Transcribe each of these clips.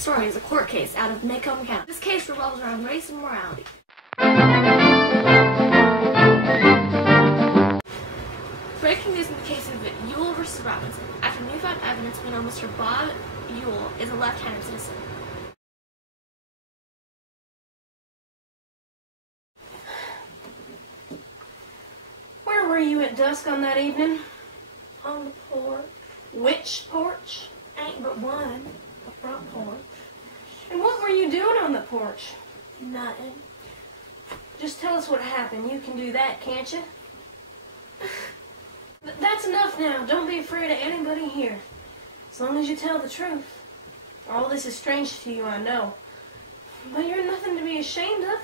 story is a court case out of Macomb County. This case revolves around race and morality. Breaking news in the case of Ewell versus Robinson. After newfound evidence, we know Mr. Bob Ewell is a left-handed citizen. Where were you at dusk on that evening? On the porch. Which porch? Ain't but one. The front porch. And what were you doing on the porch? Nothing. Just tell us what happened. You can do that, can't you? That's enough now. Don't be afraid of anybody here. As long as you tell the truth. All this is strange to you, I know. But you're nothing to be ashamed of.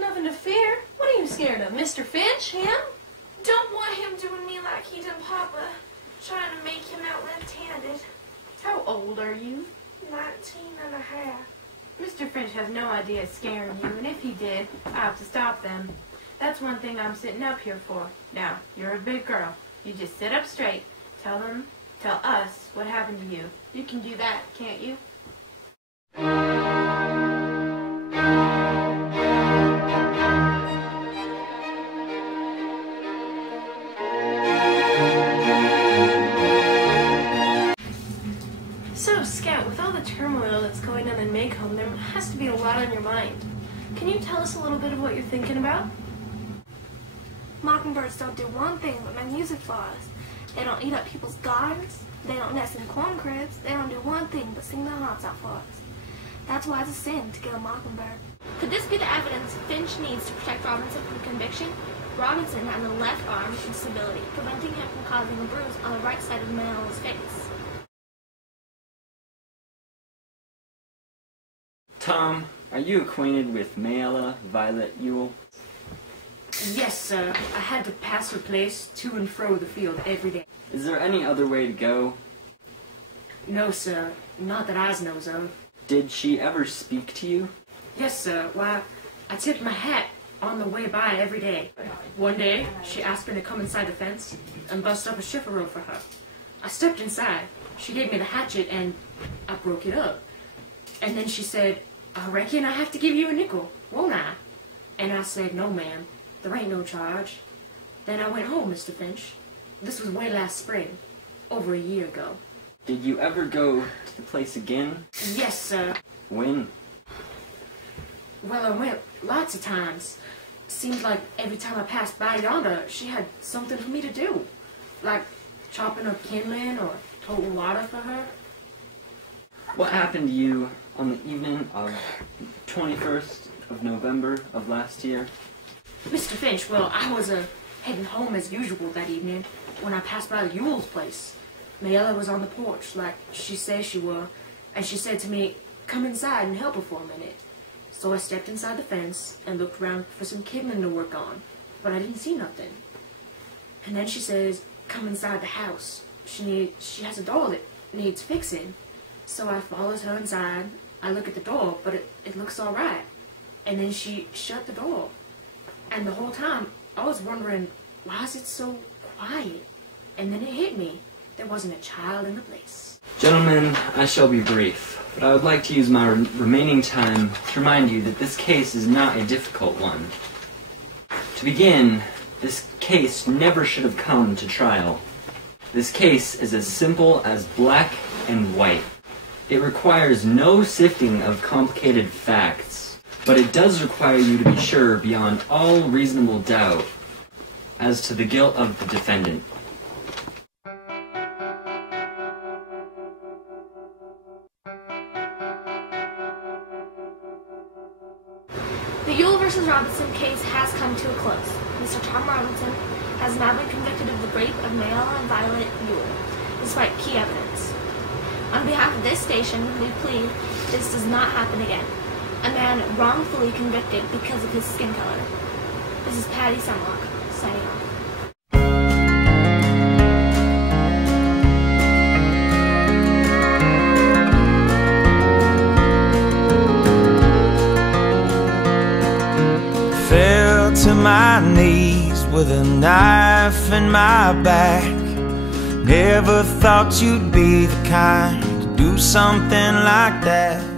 Nothing to fear. What are you scared of? Mr. Finch? Him? Don't want him doing me like he did Papa. Trying to make him out left-handed. How old are you? 19 and a half. Mr. Finch has no idea of scaring you, and if he did, I have to stop them. That's one thing I'm sitting up here for. Now, you're a big girl. You just sit up straight. Tell us what happened to you. You can do that, can't you? So, Scout, with all the turmoil that's going on in Macomb, there has to be a lot on your mind. Can you tell us a little bit of what you're thinking about? Mockingbirds don't do one thing but make music for us. They don't eat up people's gardens. They don't nest in corn cribs. They don't do one thing but sing their hearts out for us. That's why it's a sin to kill a mockingbird. Could this be the evidence Finch needs to protect Robinson from conviction? Robinson had a left arm disability, preventing him from causing a bruise on the right side of Mayala's face. Tom, are you acquainted with Mayala Violet Ewell? Yes, sir. I had to pass her place to and fro the field every day. Is there any other way to go? No, sir. Not that I knows of. Did she ever speak to you? Yes, sir. Why, I tipped my hat on the way by every day. One day, she asked me to come inside the fence and bust up a chifferobe for her. I stepped inside. She gave me the hatchet and I broke it up. And then she said, "I reckon I have to give you a nickel, won't I?" And I said, "No, ma'am. There ain't no charge." Then I went home, Mr. Finch. This was way last spring, over a year ago. Did you ever go to the place again? Yes, sir. When? Well, I went lots of times. Seemed like every time I passed by yonder, she had something for me to do. Like chopping up kindling or toting water for her. What happened to you on the evening of 21st of November of last year? Mr. Finch, well, I was heading home as usual that evening when I passed by Ewell's place. Mayella was on the porch, like she says she were, and she said to me, "Come inside and help her for a minute." So I stepped inside the fence and looked around for some kindling to work on, but I didn't see nothing. And then she says, "Come inside the house. She has a door that needs fixing." So I follows her inside. I look at the door, but it looks all right. And then she shut the door. And the whole time, I was wondering, why is it so quiet? And then it hit me. There wasn't a child in the place. Gentlemen, I shall be brief, but I would like to use my remaining time to remind you that this case is not a difficult one. To begin, this case never should have come to trial. This case is as simple as black and white. It requires no sifting of complicated facts, but it does require you to be sure beyond all reasonable doubt as to the guilt of the defendant. The Ewell versus Robinson case has come to a close. Mr. Tom Robinson has now been convicted of the rape of Mayala and Violet Ewell, despite key evidence. On behalf of this station, we plead this does not happen again. A man wrongfully convicted because of his skin color. This is Patty Sunlock, signing off. Fell to my knees with a knife in my back. Never thought you'd be the kind to do something like that.